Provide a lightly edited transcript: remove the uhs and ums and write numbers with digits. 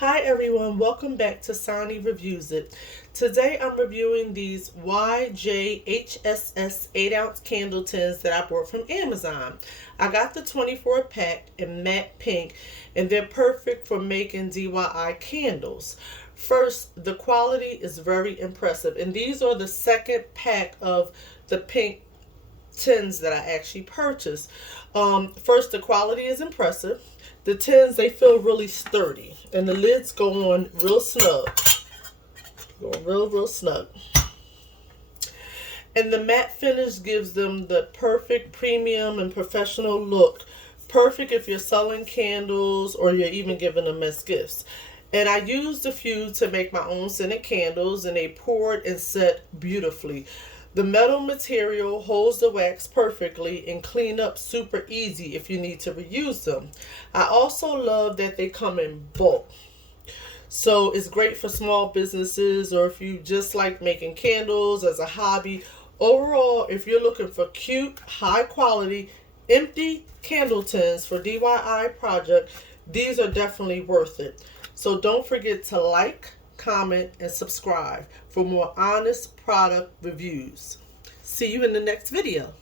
Hi everyone, welcome back to Sonny Reviews It. Today I'm reviewing these YJHSS 8-ounce candle tins that I bought from Amazon. I got the 24 pack in matte pink and they're perfect for making DIY candles. First, the quality is very impressive, and these are the second pack of the pink tins that I actually purchased. First, the quality is impressive. The tins, they feel really sturdy, and the lids go on real snug. Go on real snug. And the matte finish gives them the perfect premium and professional look. Perfect if you're selling candles or you're even giving them as gifts. And I used a few to make my own scented candles, and they poured and set beautifully. The metal material holds the wax perfectly and clean up super easy if you need to reuse them. I also love that they come in bulk. So it's great for small businesses or if you just like making candles as a hobby. Overall, if you're looking for cute, high quality, empty candle tins for DIY project, these are definitely worth it. So don't forget to like, comment, and subscribe for more honest product reviews. See you in the next video.